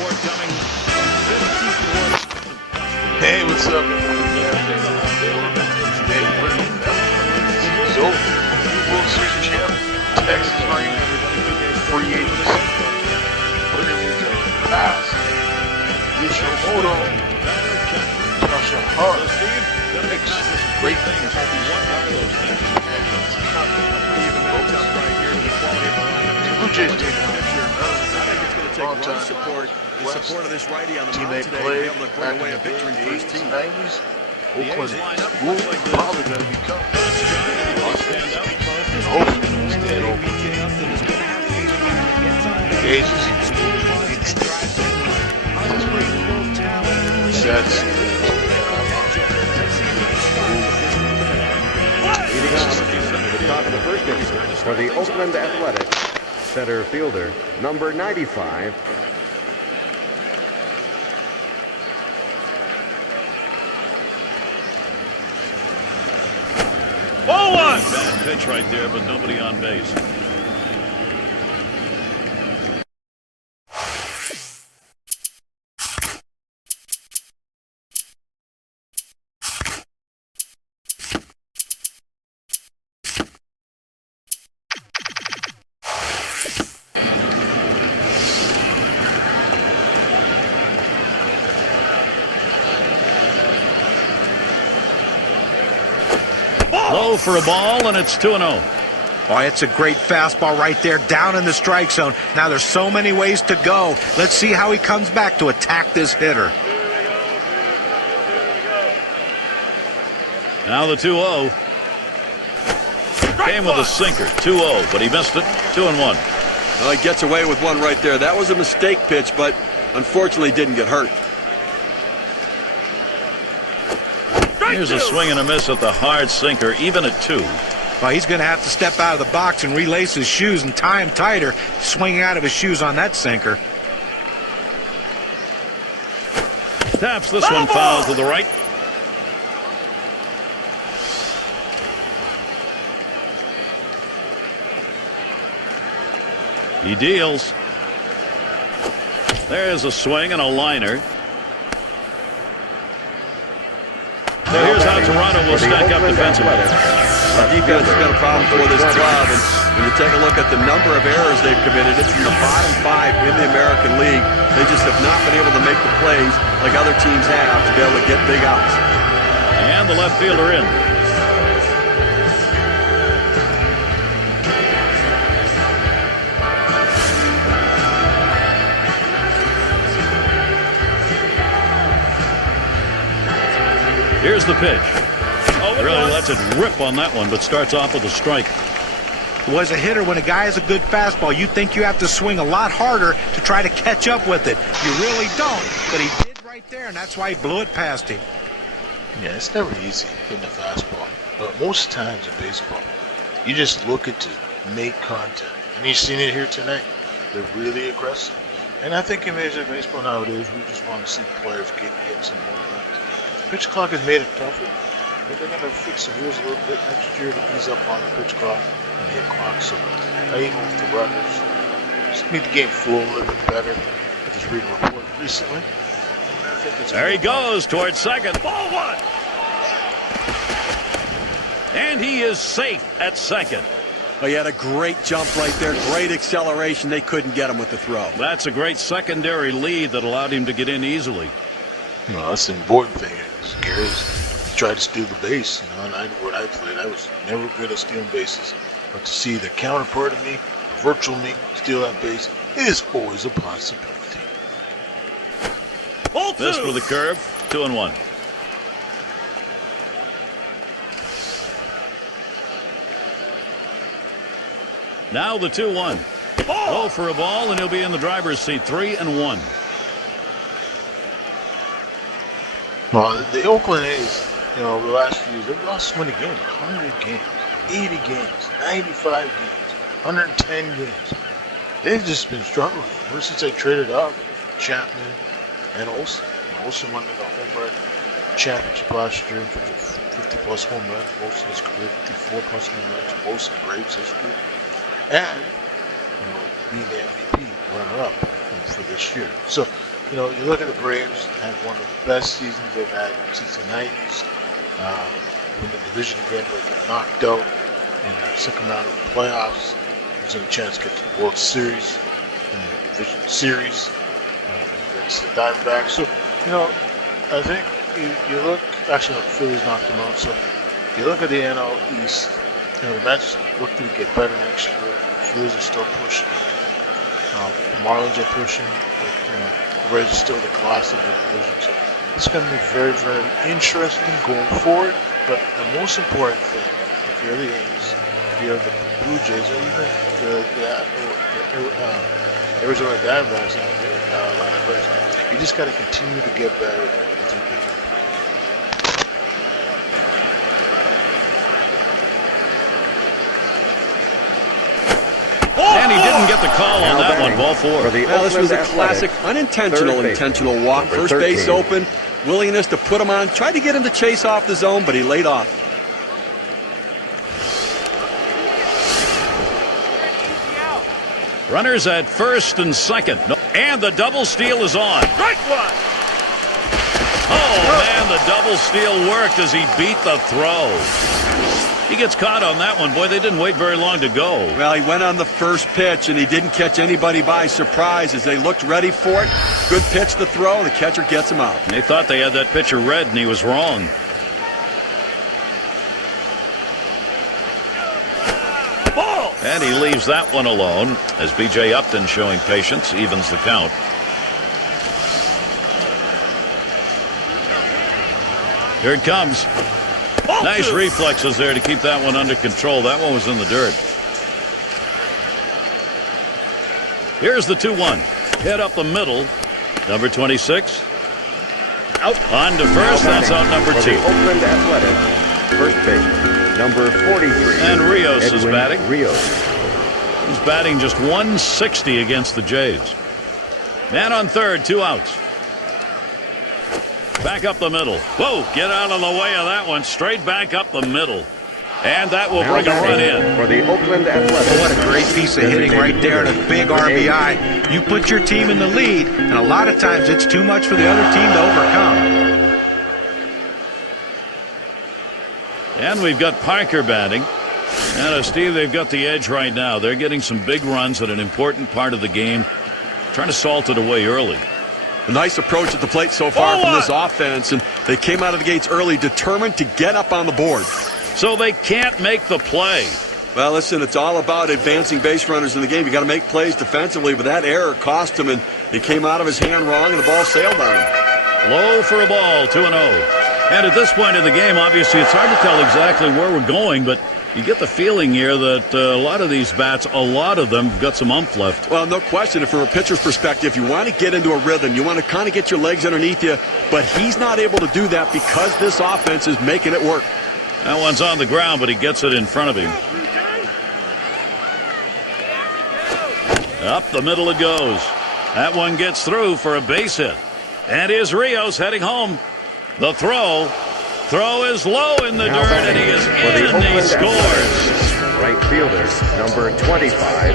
Hey, what's up? So, World Series champ, Texas Rangers, free agency. Put him into pass. Yamamoto, Tasha Hart, makes great things. Blue Jays taking on long-time support of this righty on the teammate mound today play to be able to bring away a victory for his team. 90s. Oakland will probably going to become hopefully instead Oakland. Jesus. Sets. Leading off at the top of the first inning for the Oakland Athletics, center fielder, number 95. Ball one! Bad pitch right there, but nobody on base. Low for a ball, and it's 2-0. Oh, it's a great fastball right there, down in the strike zone. Now there's so many ways to go. Let's see how he comes back to attack this hitter. Now the 2-0. Came with a sinker, 2-0, but he missed it, 2-1. Well, he gets away with one right there. That was a mistake pitch, but unfortunately didn't get hurt. Here's a swing and a miss at the hard sinker, even at 2. Well, he's going to have to step out of the box and relace his shoes and tie him tighter, swinging out of his shoes on that sinker. Taps this one foul to the right. He deals. There's a swing and a liner. So here's how Toronto will stack up defensively. The defense has been a problem for this club, and when you take a look at the number of errors they've committed, it's in the bottom 5 in the American League. They just have not been able to make the plays like other teams have to be able to get big outs. And the left fielder in. Here's the pitch. Really lets it rip on that one, but starts off with a strike. Was a hitter, when a guy has a good fastball, you think you have to swing a lot harder to try to catch up with it. You really don't, but he did right there, and that's why he blew it past him. Yeah, it's never easy hitting a fastball. But most times in baseball, you just looking to make contact. And you've seen it here tonight. They're really aggressive. And I think in Major League Baseball nowadays, we just want to see players get hits and more runs. Pitch clock has made it tougher, but they're going to fix the rules a little bit next year to ease up on the pitch clock and hit clock. So even with the runners, just need the game flow a little bit better. I just read a report recently. I think it's There he goes towards second. Ball one. And he is safe at second. Well, he had a great jump right there, great acceleration. They couldn't get him with the throw. That's a great secondary lead that allowed him to get in easily. No, that's the important thing. Gary tried to steal the base. And when I played, I was never good at stealing bases. But to see the counterpart of me, virtual me, steal that base is always a possibility. This with a curve, 2-1. Now the 2-1. Low for a ball, and he'll be in the driver's seat, 3-1. Well, the Oakland A's, the last few years, they've lost so many games. 100 games, 80 games, 95 games, 110 games. They've just been struggling ever since they traded up Chapman and Olsen. Olsen won the home run championship last year for the 50-plus home runs. Most in his career, 54-plus home runs. Most in Braves history. And, being the MVP runner-up for this year. So, you know, you look at the Braves, had one of the best seasons they've had since the 90s. Win the division again, but get knocked out in the second round of the playoffs. Losing a chance to get to the World Series in the division series against the Diamondbacks. So, you know, I think you look, actually, no, the Phillies knocked them out. So, you look at the NL East, you know, the Mets look to get better next year. The Phillies are still pushing. The Marlins are pushing. But, you know, the Rays are still the class of the division. So, it's going to be very, very interesting going forward. But the most important thing, if you're the A's, if you're the Blue Jays, or even the Arizona Diamondbacks, you just got to continue to get better with your pitching. And he didn't get the call on that one. Ball four. Well, this was a classic unintentional intentional walk. First base open, willingness to put him on. Tried to get him to chase off the zone, but he laid off. Runners at first and second. And the double steal is on. Right one. Oh, man, the double steal worked as he beat the throw. He gets caught on that one. Boy, they didn't wait very long to go. Well, he went on the first pitch, and he didn't catch anybody by surprise as they looked ready for it. Good pitch to throw. The catcher gets him out. They thought they had that pitcher read, and he was wrong. Ball. And he leaves that one alone as B.J. Upton, showing patience, evens the count. Here it comes. Nice reflexes there to keep that one under control. That one was in the dirt. Here's the 2-1. Hit up the middle. Number 26. Out. On to first. That's out number 2. Oakland Athletics, first baseman, number 43. And Rios is batting. Rios. He's batting just 160 against the Jays. Man on third, 2 outs. Back up the middle. Whoa, get out of the way of that one. Straight back up the middle. And that will bring a run in. For the Oakland Athletics. What a great piece of hitting right there and a big RBI. You put your team in the lead, and a lot of times it's too much for the other team to overcome. And we've got Parker batting. And Steve, they've got the edge right now. They're getting some big runs at an important part of the game. Trying to salt it away early. A nice approach at the plate so far from this offense, and they came out of the gates early, determined to get up on the board. So they can't make the play. Well, listen, it's all about advancing base runners in the game. You got to make plays defensively, but that error cost him, and it came out of his hand wrong, and the ball sailed on him. Low for a ball, 2-0. And at this point in the game, obviously, it's hard to tell exactly where we're going, but you get the feeling here that a lot of these bats, a lot of them have got some umph left. Well, no question. From a pitcher's perspective, you want to get into a rhythm. You want to kind of get your legs underneath you, but he's not able to do that because this offense is making it work. That one's on the ground, but he gets it in front of him. Up the middle it goes. That one gets through for a base hit. And here's Rios heading home. The throw is low in the dirt, and he is in, and he scores. Right fielder, number 25.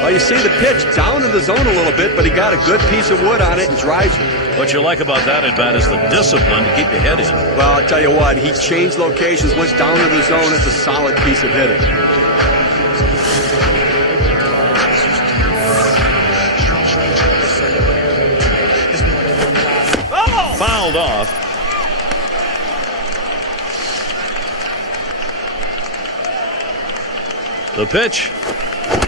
Well, you see the pitch down in the zone a little bit, but he got a good piece of wood on it and drives it. What you like about that at bat is the discipline to keep your head in. Well, I'll tell you what, he changed locations, went down in the zone. It's a solid piece of hitting. Fouled off. The pitch.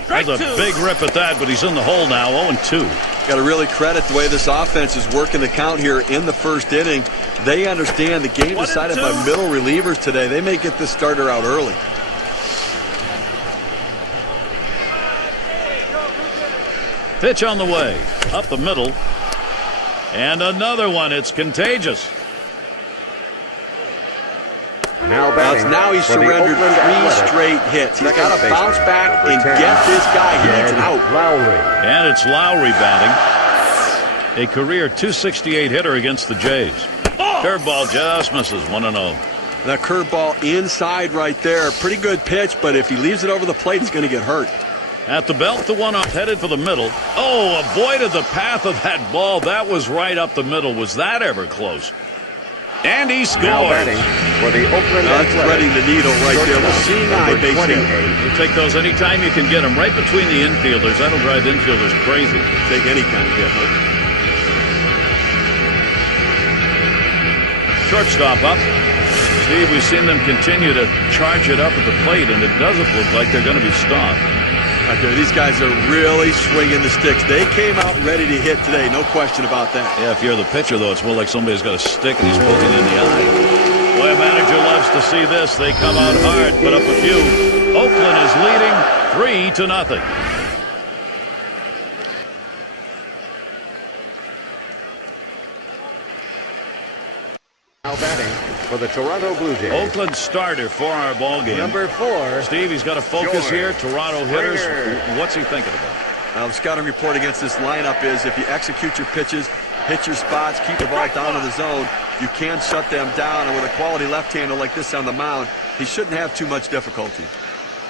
That's a big rip at that, but he's in the hole now, 0-2. Got to really credit the way this offense is working the count here in the first inning. They understand the game decided by middle relievers today. They may get this starter out early. Pitch on the way. Up the middle. And another one. It's contagious. Now he's surrendered 3 straight hits. He's got to bounce back and get this guy. He needs an out. Lowry. And it's Lowry batting. A career .268 hitter against the Jays. Curveball just misses, 1-0. That curveball inside right there. Pretty good pitch, but if he leaves it over the plate, he's going to get hurt. At the belt, the one up headed for the middle. Oh, avoided the path of that ball. That was right up the middle. Was that ever close? And he Now scores. batting for the Oakland That's Athletics. threading the needle right there. We're seeing eye Number base 28. hit. You take those anytime you can get them. Right between the infielders. That'll drive infielders crazy. Take any kind of hit, huh? Shortstop up. Steve, we've seen them continue to charge it up at the plate, and it doesn't look like they're going to be stopped. Okay, these guys are really swinging the sticks. They came out ready to hit today, no question about that. Yeah, if you're the pitcher, though, it's more like somebody's got a stick and he's poking in the eye. Boy, a manager loves to see this. They come out hard, put up a few. Oakland is leading 3-0. Now batting for the Toronto Blue Jays. Oakland starter for our ball game. Number 4. Steve, he's got to focus George here. Toronto hitters, Springer. what's he thinking about? The scouting report against this lineup is if you execute your pitches, hit your spots, keep the ball down in the zone, you can shut them down. And with a quality left-hander like this on the mound, he shouldn't have too much difficulty.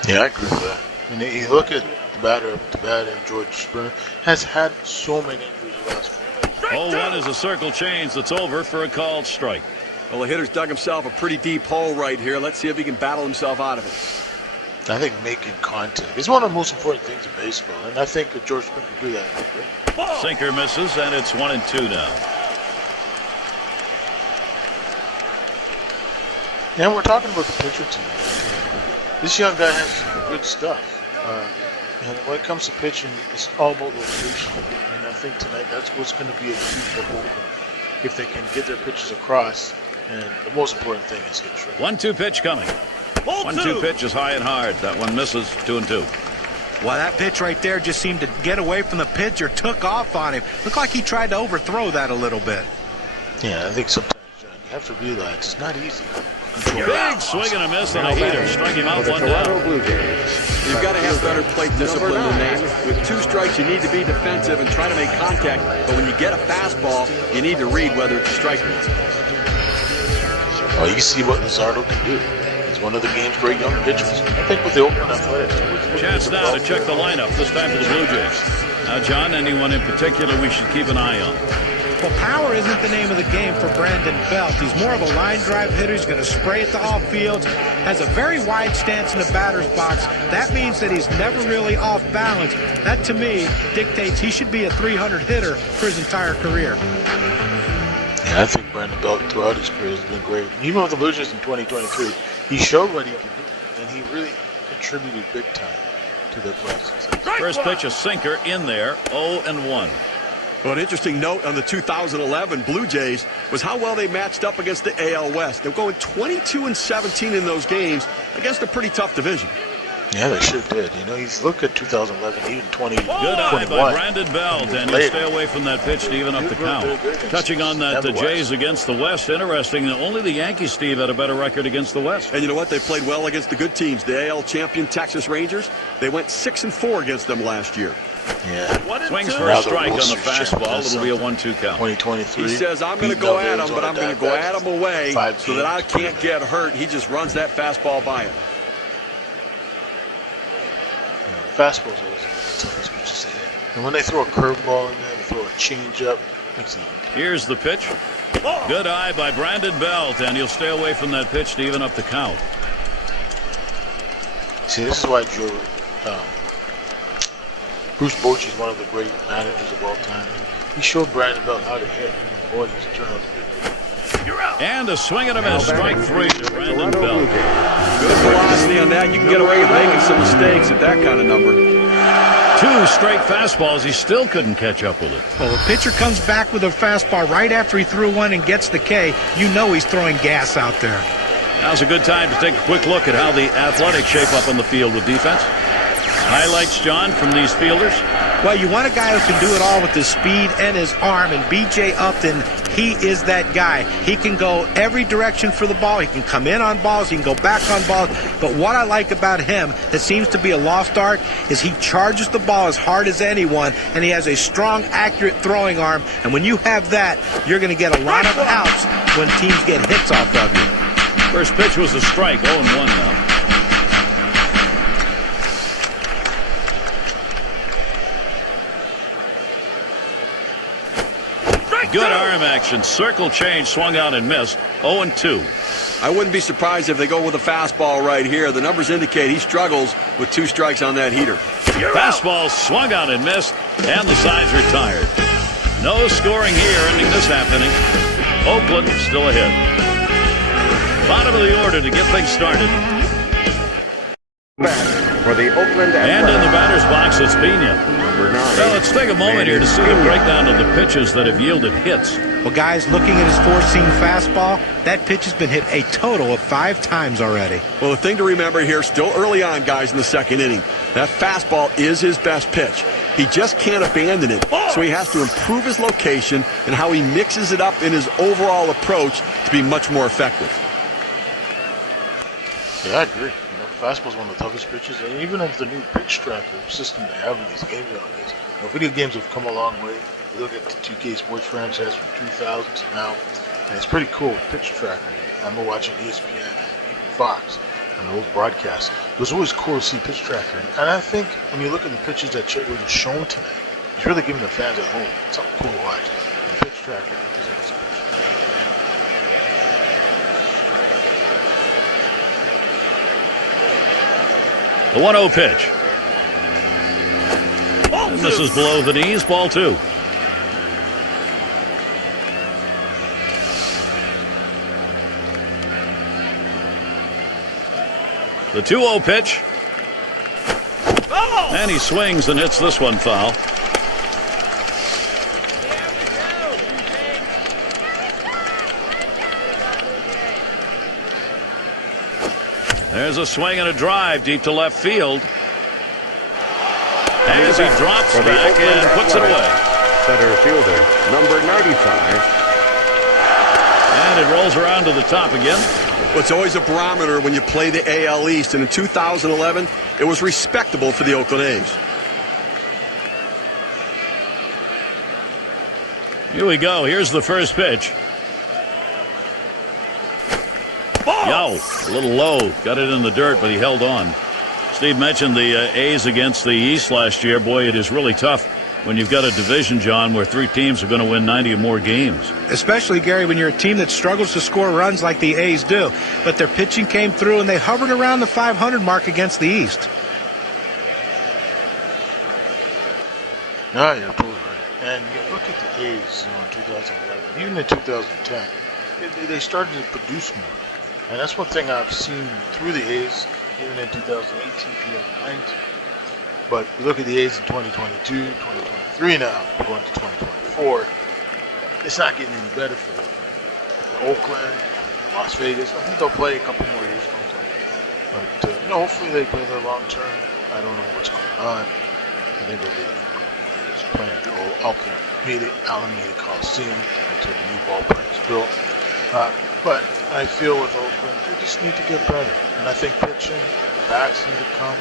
Yeah, I agree with that. And you look at the batter up to bat, and George Springer has had so many injuries the last 4 years. 0-1 is a circle change that's over for a called strike. Well, the hitter's dug himself a pretty deep hole right here. Let's see if he can battle himself out of it. I think making contact is one of the most important things in baseball, and I think that George Springer can do that. Sinker misses, and it's 1-2 now. Yeah, we're talking about the pitcher tonight. This young guy has some good stuff. And when it comes to pitching, it's all about location. And I think tonight that's what's going to be a key for Oakland. If they can get their pitches across, and the most important thing is hit straight. 1-2 pitch coming. 1-2 pitch is high and hard. That one misses. 2-2. Well, that pitch right there just seemed to get away from the pitcher, took off on him. Looked like he tried to overthrow that a little bit. Yeah, I think sometimes, John, you have to realize it's not easy. Big swing and a miss and a heater. Strike him out For the 1 Toronto down. Blue Jays. You've got to have better plate discipline than that. With 2 strikes, you need to be defensive and try to make contact. But when you get a fastball, you need to read whether it's a strike or not. Oh, you see what Luzardo can do. He's one of the game's great young pitchers. I think with the Oakland Athletics. Chance now to check the lineup, this time for the Blue Jays. Now, John, anyone in particular we should keep an eye on? Well, power isn't the name of the game for Brandon Belt. He's more of a line drive hitter. He's going to spray at the off fields. Has a very wide stance in the batter's box. That means that he's never really off balance. That, to me, dictates he should be a 300 hitter for his entire career. Yeah, I think Brandon Belt throughout his career has been great. Even with the Blue Jays in 2023, he showed what he could do, and he really contributed big time to their process. First pitch, a sinker in there, 0-1. Well, an interesting note on the 2011 Blue Jays was how well they matched up against the AL West. They're going 22-17 in those games against a pretty tough division. Yeah, they sure did. You know, you look at 2011, even 2021. Good eye by Brandon Belt, and you stay away from that pitch to even up the count. Touching on that, the Jays against the West, interesting. Only the Yankees, Steve, had a better record against the West. And you know what? They played well against the good teams. The AL champion Texas Rangers, they went 6-4 against them last year. Yeah. Swings for Now a the strike on the Roosters just fastball. done It'll be a 1-2 count. 2023. He says, I'm going to go at him, but I'm going to go at him away so that I can't get hurt. He just runs that fastball by him. Fastball's always the toughest pitches to hit. And when they throw a curveball in there, they throw a changeup. Here's the pitch. Good eye by Brandon Belt, and he'll stay away from that pitch to even up the count. See, this is why Bruce Bochy is one of the great managers of all time. He showed Brandon Belt how to hit. Boy, he's turned out to be. And a swing and a miss. Strike 3 to Brandon Belt. Good velocity on that. You can get away with making some mistakes at that kind of number. 2 straight fastballs. He still couldn't catch up with it. Well, the pitcher comes back with a fastball right after he threw one and gets the K. You know he's throwing gas out there. Now's a good time to take a quick look at how the Athletics shape up on the field with defense. Highlights, John, from these fielders. Well, you want a guy who can do it all with his speed and his arm, and B.J. Upton, he is that guy. He can go every direction for the ball. He can come in on balls. He can go back on balls. But what I like about him that seems to be a lost art is he charges the ball as hard as anyone, and he has a strong, accurate throwing arm. And when you have that, you're going to get a lot of outs when teams get hits off of you. First pitch was a strike, 0-1 now. Good arm action. Circle change, swung out and missed. 0-2. I wouldn't be surprised if they go with a fastball right here. The numbers indicate he struggles with 2 strikes on that heater. Fastball swung out and missed, and the side's retired. No scoring here, ending this half inning. Oakland still ahead. Bottom of the order to get things started. Back for the Oakland And in the Athletics, batter's box, it's Pena. number 9. Well, let's take a moment here to see the breakdown of the pitches that have yielded hits. Well, guys, looking at his four-seam fastball, that pitch has been hit a total of 5 times already. Well, the thing to remember here, still early on, guys, in the second inning, that fastball is his best pitch. He just can't abandon it, so he has to improve his location and how he mixes it up in his overall approach to be much more effective. Yeah, I agree. Fastball's one of the toughest pitches, and even of the new pitch tracker system they have in these games nowadays. Video games have come a long way. You look at the 2K Sports franchise from 2000 to now, and it's pretty cool. Pitch tracker. I remember watching ESPN and Fox and those broadcasts. It was always cool to see pitch tracker, and I think when you look at the pitches that were shown tonight, it's really giving the fans at home something cool to watch. And pitch tracker is a pitch. The 1-0 pitch. And this is below the knees, ball 2. The 2-0 pitch. And he swings and hits this one foul. There's a swing and a drive deep to left field. As he drops For the back Oakland and puts it away. Center fielder, number 95. And it rolls around to the top again. Well, it's always a barometer when you play the AL East, and in 2011, it was respectable for the Oakland A's. Here we go. Here's the first pitch. Yo, a little low. Got it in the dirt, but he held on. Steve mentioned the A's against the East last year. Boy, it is really tough when you've got a division, John, where 3 teams are going to win 90 or more games. Especially, Gary, when you're a team that struggles to score runs like the A's do. But their pitching came through, and they hovered around the 500 mark against the East. No, you're totally right. And you look at the A's in 2011, even in 2010, they started to produce more. And that's one thing I've seen through the A's, even in 2018, 2019. But you look at the A's in 2022, 2023 now, going to 2024, it's not getting any better for them. Oakland, Las Vegas, I think they'll play a couple more years. But, hopefully they play there long term. I don't know what's going on. I think they'll be playing to go out there, Alameda Coliseum until the new ballpark is built. But I feel with Oakland, they just need to get better. And I think pitching, the bats need to come,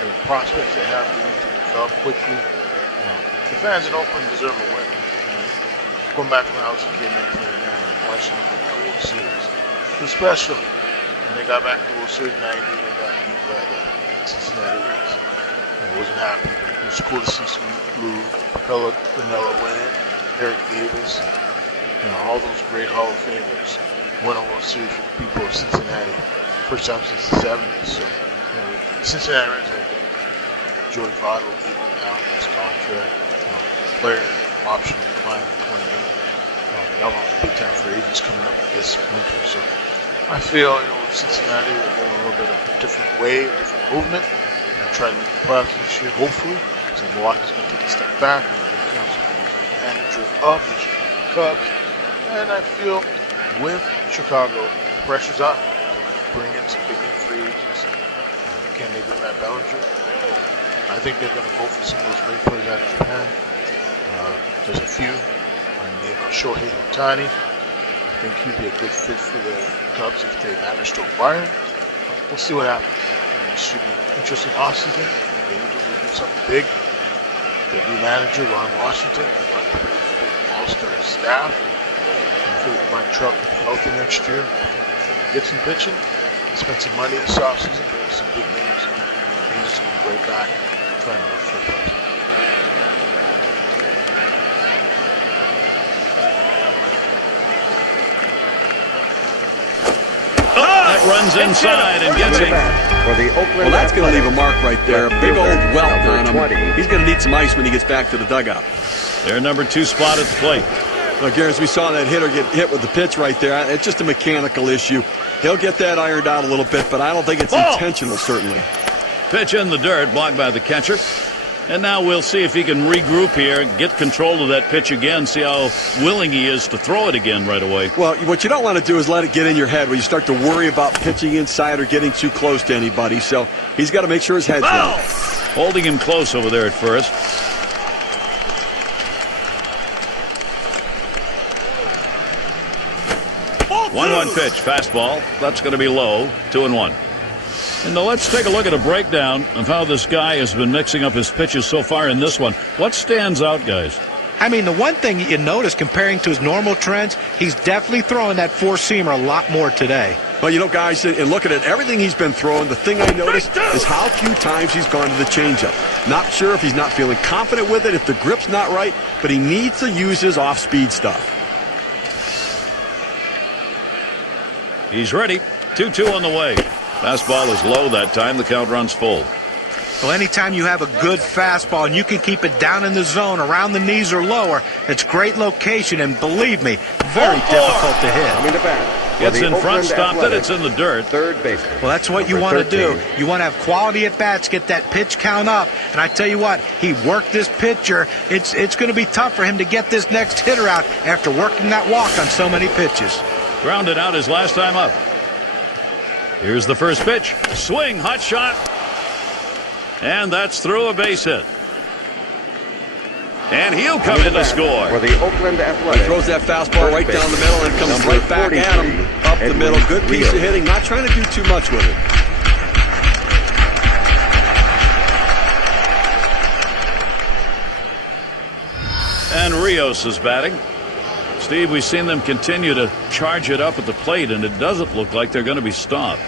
the prospects they have need to develop quickly. The fans in Oakland deserve a win. Going back when I was a kid in 1989, watching them in that World Series, it was special. When they got back to the World Series in 90, they got beat by the Cincinnati Reds. I wasn't happy, but it was cool to see some Lou Vanilla win, Eric Davis, all those great Hall of Famers win a World Series for the people of Cincinnati. First time since the 70s. So, Cincinnati Reds have Joey Votto leaving now in his contract. Player option decline of $20 million. That was big time for agents coming up this winter. So I feel, Cincinnati will go a little bit of a different way, a different movement, and try to make the playoffs this year, hopefully. So Milwaukee's going to take a step back. They're going to manager up the Chicago Cubs. And I feel with Chicago, the pressure's on. Bring in some big free agents. Can they get Matt Bellinger? I think they're going to go for some of those great players out of Japan. There's a few. Shohei Ohtani. I think he'd be a good fit for the Cubs if they manage to acquire him. We'll see what happens. It should be an interesting offseason. The Angels will do something big. The new manager, Ron Washington, a big all-star staff. I think Mike Trout will be healthy next year. Get some pitching, spend some money this offseason, bring some big names, and Angels will be right back trying to look for the runs inside and gets him. For the Oakland Well, that's going to leave a mark right there. A big old welt on him. 20. He's going to need some ice when he gets back to the dugout. Their number 2 spot at the plate. Look, Gary, as we saw that hitter get hit with the pitch right there, it's just a mechanical issue. He'll get that ironed out a little bit, but I don't think it's intentional, certainly. Pitch in the dirt, blocked by the catcher. And now we'll see if he can regroup here, get control of that pitch again, see how willing he is to throw it again right away. Well, what you don't want to do is let it get in your head where you start to worry about pitching inside or getting too close to anybody. So he's got to make sure his head's right. Holding him close over there at first. One pitch, fastball. That's going to be low. 2-1. And now let's take a look at a breakdown of how this guy has been mixing up his pitches so far in this one. What stands out, guys? I mean, the one thing you notice comparing to his normal trends, he's definitely throwing that four-seamer a lot more today. Well, you know, guys, and looking at everything he's been throwing, the thing I noticed is how few times he's gone to the changeup. Not sure if he's not feeling confident with it, if the grip's not right, but he needs to use his off-speed stuff. He's ready. 2-2 on the way. Fastball is low that time. The count runs full. Well, anytime you have a good fastball and you can keep it down in the zone, around the knees or lower, it's great location, and believe me, very difficult to hit. Coming to bat. Gets in front, stopped it. It's in the dirt. Third baseman. Well, that's what you want to do. You want to have quality at bats, get that pitch count up. And I tell you what, he worked this pitcher. It's going to be tough for him to get this next hitter out after working that walk on so many pitches. Grounded out his last time up. Here's the first pitch. Swing, hot shot. And that's through a base hit. And he'll come in to score. For the Oakland He Athletics. throws that fastball right down the middle and comes Number right back at him. 43, Up the Edwin middle. Good piece of Rios. hitting. Not trying to do too much with it. And Rios is batting. Steve, we've seen them continue to charge it up at the plate, and it doesn't look like they're going to be stopped.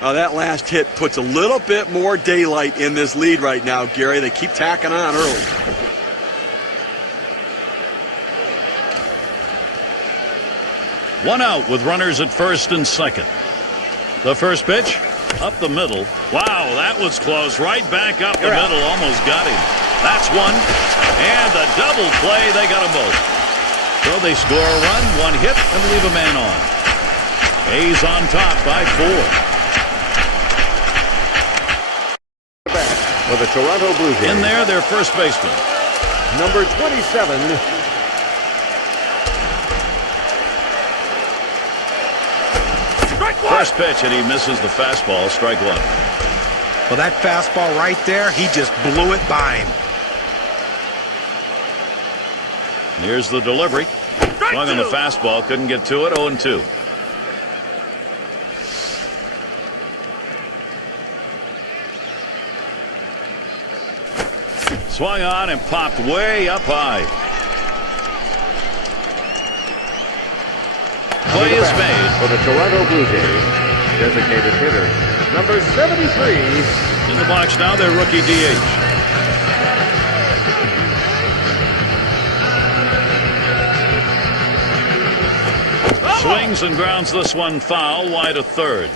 That last hit puts a little bit more daylight in this lead right now, Gary. They keep tacking on early. One out with runners at first and second. The first pitch, up the middle. Wow, that was close. Right back up the middle. Almost got him. That's one. And a double play. They got them both. So they score a run, one hit, and leave a man on. A's on top by 4. For the Toronto Blue Jays. In there, their first baseman. Number 27. First pitch, and he misses the fastball. Strike 1. Well, that fastball right there, he just blew it by him. Here's the delivery. Swung on the fastball, couldn't get to it. 0-2. Swung on and popped way up high. Play is made. For the Toronto Blue Jays, designated hitter, number 73. In the box now, their rookie DH. Swings and grounds this one foul, wide of third.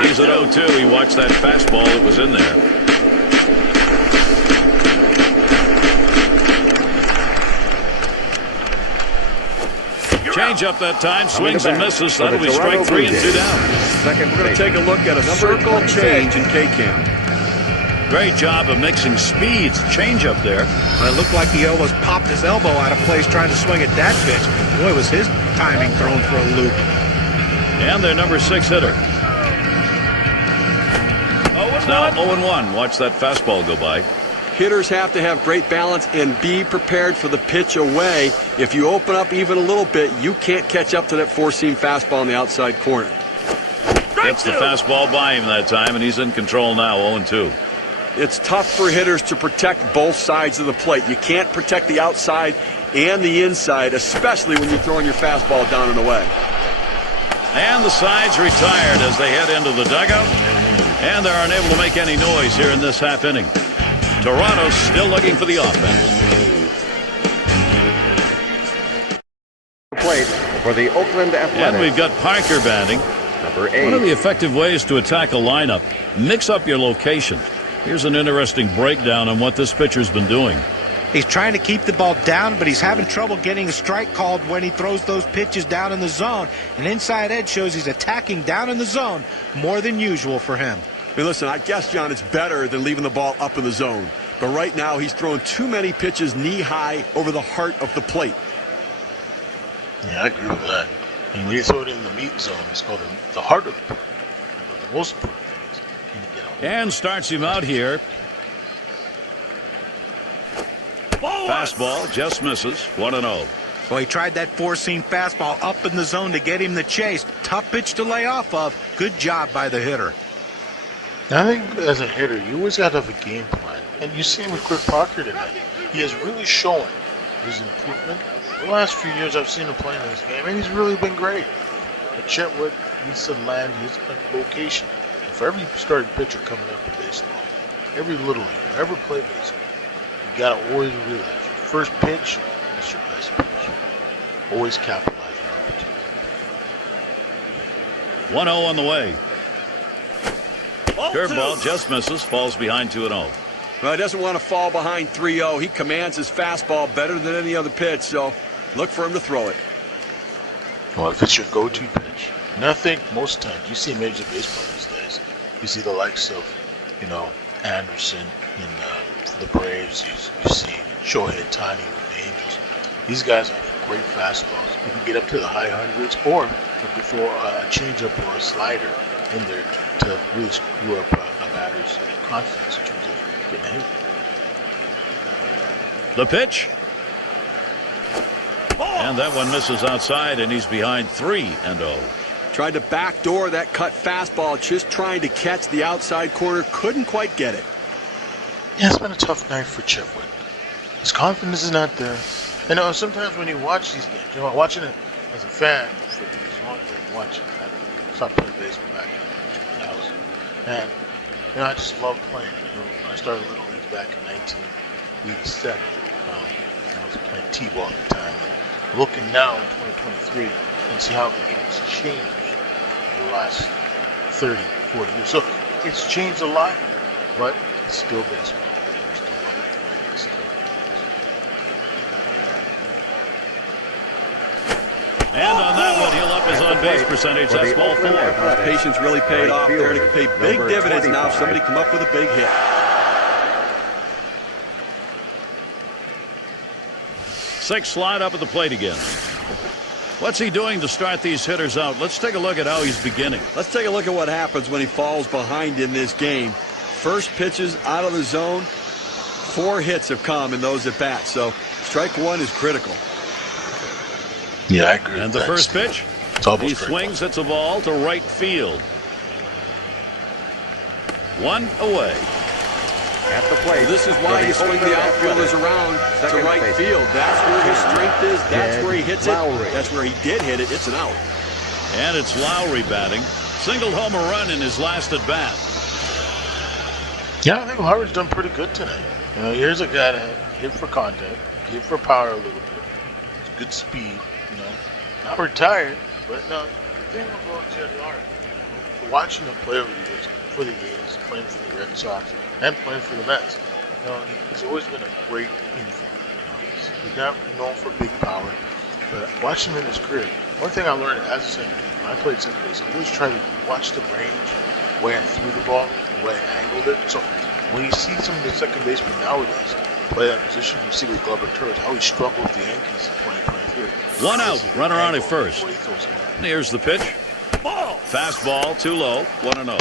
He's at 0-2. He watched that fastball that was in there. Change up that time, swings and misses. That'll be strike 3 and 2 down. Second We're going to take a look at a circle change in K-Cam. Great job of mixing speeds. Change up there. It looked like he almost popped his elbow out of place trying to swing at that pitch. Boy, was his timing thrown for a loop. And their number 6 hitter. It's now 0-1. Watch that fastball go by. Hitters have to have great balance and be prepared for the pitch away. If you open up even a little bit, you can't catch up to that four-seam fastball in the outside corner. Gets the fastball by him that time, and he's in control now, 0-2. It's tough for hitters to protect both sides of the plate. You can't protect the outside and the inside, especially when you're throwing your fastball down and away. And the sides retired as they head into the dugout, and they're unable to make any noise here in this half inning. Toronto's still looking for the offense. For the Oakland Athletics. And we've got Parker batting. Number 8. One of the effective ways to attack a lineup, mix up your location. Here's an interesting breakdown on what this pitcher's been doing. He's trying to keep the ball down, but he's having trouble getting a strike called when he throws those pitches down in the zone. And inside edge shows he's attacking down in the zone more than usual for him. Hey, listen, I guess, John, it's better than leaving the ball up in the zone. But right now, he's throwing too many pitches knee-high over the heart of the plate. Yeah, I agree with that. And when you throw it in the meat zone, it's called the heart of the plate. But the most important thing is, can you get out? And starts him out here. Fastball just misses. 1-0. Well, he tried that four-seam fastball up in the zone to get him the chase. Tough pitch to lay off of. Good job by the hitter. I think as a hitter, you always got to have a game plan. And you see him with Chris Parker tonight. He has really shown his improvement. The last few years I've seen him playing in this game, and he's really been great. But Chetwood needs to land his location. And for every starting pitcher coming up in baseball, every little league, ever play baseball, you got to always realize your first pitch is your best pitch. Always capitalize on opportunity. 1-0 on the way. Curveball just misses. Falls behind 2-0. Well, he doesn't want to fall behind 3-0. He commands his fastball better than any other pitch, so look for him to throw it. Well, if it's your go-to pitch, and I think most times you see Major League Baseball these days, you see the likes of, Anderson in the Braves. You see Shohei Ohtani with the Angels. These guys have great fastballs. You can get up to the high hundreds, or you can throw a changeup or a slider in there to really screw up a batter's confidence in terms of getting a hit. The pitch. And that one misses outside, and he's behind 3-0. Tried to backdoor that cut fastball, just trying to catch the outside corner. Couldn't quite get it. Yeah, it's been a tough night for Chetwood. His confidence is not there. Sometimes when you watch these games, watching it as a fan, for as long as I've watched it, I stopped playing baseball back in 2000. And, I just love playing. I started Little League back in 1987. I was playing T-ball at the time. And looking now in 2023 and see how the game has changed in the last 30, 40 years. So it's changed a lot, but it's still baseball. I still love it. It's still And on that one, he'll up his on-base percentage. That's ball 4. Patience really paid off there, and it can pay big dividends now if somebody come up with a big hit. 6 slide up at the plate again. What's he doing to start these hitters out? Let's take a look at how he's beginning. Let's take a look at what happens when he falls behind in this game. First pitches out of the zone. 4 hits have come in those at bats, so strike 1 is critical. Yeah, I agree. And the first pitch, he swings, hits a ball to right field. 1 away. At the plate. This is why you swing the outfielders around to right field. That's where his strength is. That's where he hits it. That's where he did hit it. It's an out. And it's Lowry batting. Singled home a run in his last at bat. Yeah, I think Lowry's done pretty good tonight. Here's a guy that hit for contact, hit for power a little bit. It's good speed. Not retired, but no. The thing about Jed Lowry, watching him play over the years for the Yankees, playing for the Red Sox, and playing for the Mets, he's always been a great infielder. He's not known for big power, but watching him in his career, one thing I learned as a second baseman, when I played second base, I always try to watch the range, the way I threw the ball, the way I angled it. So when you see some of the second basemen nowadays play that position, you see with Glover Torres how he struggled with the Yankees in 2023. 1 out, runner on at first. And here's the pitch. Fastball too low, 1-0.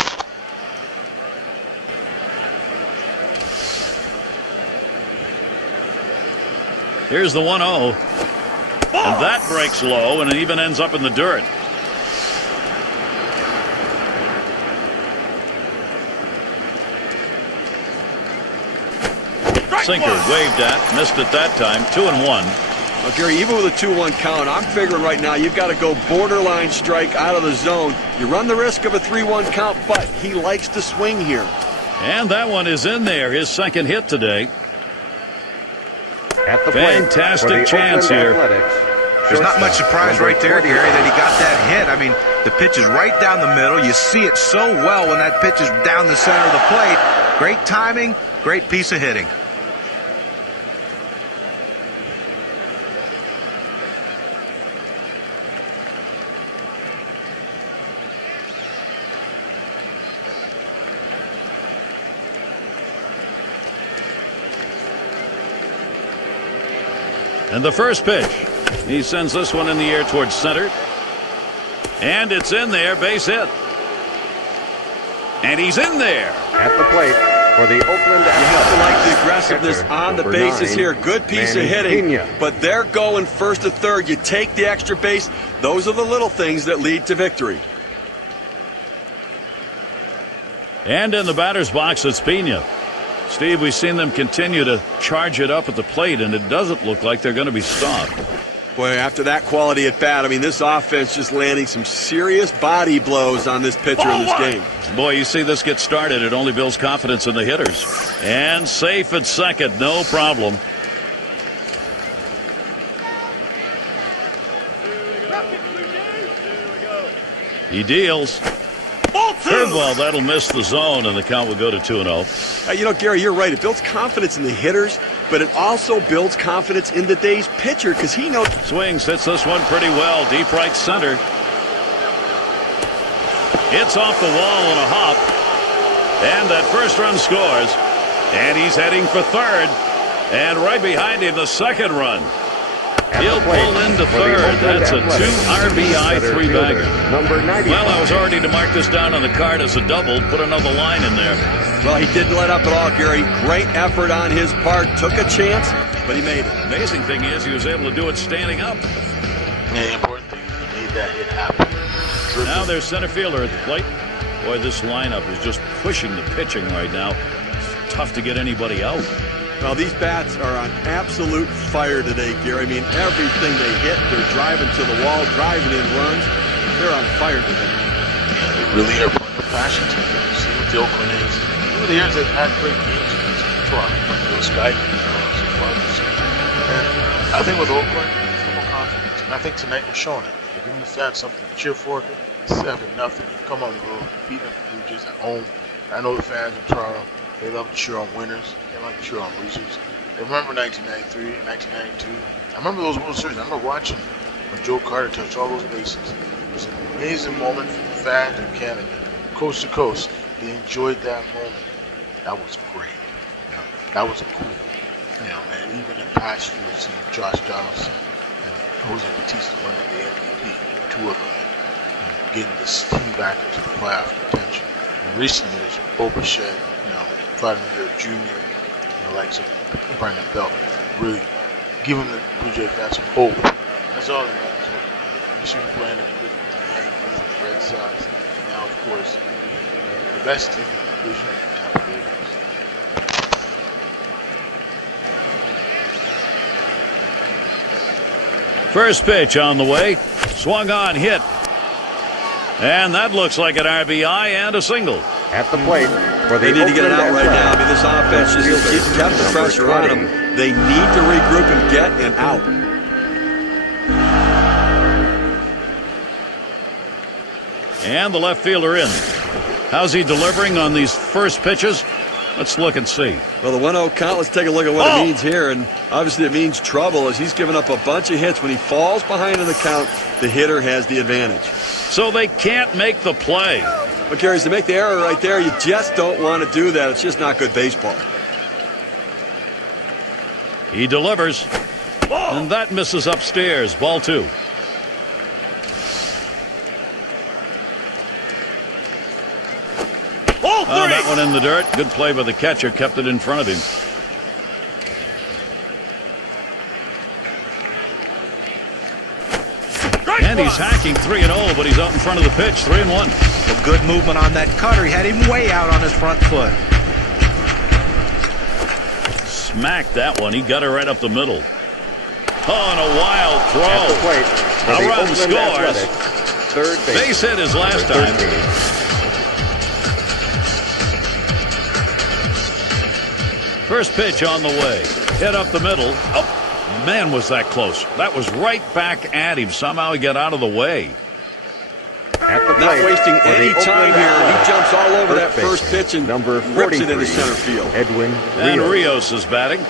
Here's the 1-0. And that breaks low, and it even ends up in the dirt. Sinker waved at, missed it that time, 2-1. Well, Gary, even with a 2-1 count, I'm figuring right now you've got to go borderline strike out of the zone. You run the risk of a 3-1 count, but he likes to swing here. And that one is in there, his second hit today. At the Fantastic plate chance here. Athletics, There's not much surprise right there, Gary, that he got that hit. I mean, the pitch is right down the middle. You see it so well when that pitch is down the center of the plate. Great timing, great piece of hitting. And the first pitch, he sends this one in the air towards center. And it's in there, base hit. And he's in there. At the plate for the Oakland You have to like the Athletics. aggressiveness Catcher, on the number bases 9, here. Good piece of Manny hitting. Pena. But they're going first to third. You take the extra base. Those are the little things that lead to victory. And in the batter's box, it's Pena. Steve, we've seen them continue to charge it up at the plate, and it doesn't look like they're going to be stopped. Boy, after that quality at bat, I mean, this offense just landing some serious body blows on this pitcher in this game. Boy, you see this get started, it only builds confidence in the hitters. And safe at second, no problem. He deals. Curveball, that'll miss the zone, and the count will go to 2-0. You know, Gary, you're right. It builds confidence in the hitters, but it also builds confidence in the day's pitcher because he knows. Swings, hits this one pretty well, deep right center. It's off the wall on a hop. And that first run scores. And he's heading for third. And right behind him, the second run. He'll pull into third. That's a 2 RBI 3-bagger. Number 95. Well, I was already to mark this down on the card as a double. Put another line in there. Well, he didn't let up at all, Gary. Great effort on his part. Took a chance, but he made it. Amazing thing is he was able to do it standing up. Yeah, the important thing, he made that hit happen. Now there's center fielder at the plate. Boy, this lineup is just pushing the pitching right now. It's tough to get anybody out. Well, these bats are on absolute fire today, Gary. I mean, everything they hit, they're driving to the wall, driving in runs. They're on fire today. Yeah, they really are putting their passion to it. You see what the Oakland is. Over the years, they've had great games against Toronto, like those guys, and I think with Oakland, it's a little confidence. And I think tonight we're showing it. They're giving the fans something to cheer for. 7-0. Come on the road, beating up the Blue Jays at home. I know the fans in Toronto, they love to cheer on winners. They like to cheer on losers. They remember 1993, 1992. I remember those World Series. I remember watching when Joe Carter touched all those bases. It was an amazing moment for the fans in Canada, coast to coast. They enjoyed that moment. That was great. That was cool. Man, even in past years, seeing Josh Donaldson and Jose Bautista winning the MVP, two of them, getting this team back into the playoff contention. In recent years, Bo Bichette, Vladimir Jr., the likes of Brandon Belt, really giving the Blue Jay fans some hope. That's all that matters. You see Brandon with the Yankees, the Red Sox, and now, of course, the best team in the division, Tampa Bay Rays. First pitch on the way. Swung on, hit. And that looks like an RBI and a single. At the plate for the They need to get it out right now. I mean, this Athletics. offense just kept the pressure on them. They need to regroup and get an out. And the left fielder in. How's he delivering on these first pitches? Let's look and see. Well, the 1-0 count, let's take a look at what it means here. And obviously it means trouble as he's given up a bunch of hits. When he falls behind in the count, the hitter has the advantage. So they can't make the play. But, Gary, to make the error right there, you just don't want to do that. It's just not good baseball. He delivers. And that misses upstairs. Ball 2. That one in the dirt. Good play by the catcher. Kept it in front of him. And he's hacking 3-0, but he's out in front of the pitch. 3-1. A good movement on that cutter. He had him way out on his front foot. Smacked that one. He got it right up the middle. Oh, and a wild At throw. the plate for A the run Oakland scores. Athletics. Third base. Base hit his last time. 13. First pitch on the way. Hit up the middle. Oh, Man, was that close. That was right back at him. Somehow he got out of the way. At the Not plate wasting for the any time Oakland here. He Athletics, jumps all over that first baseman, pitch and number rips it 43, into center field. Edwin And Rios. Rios is batting.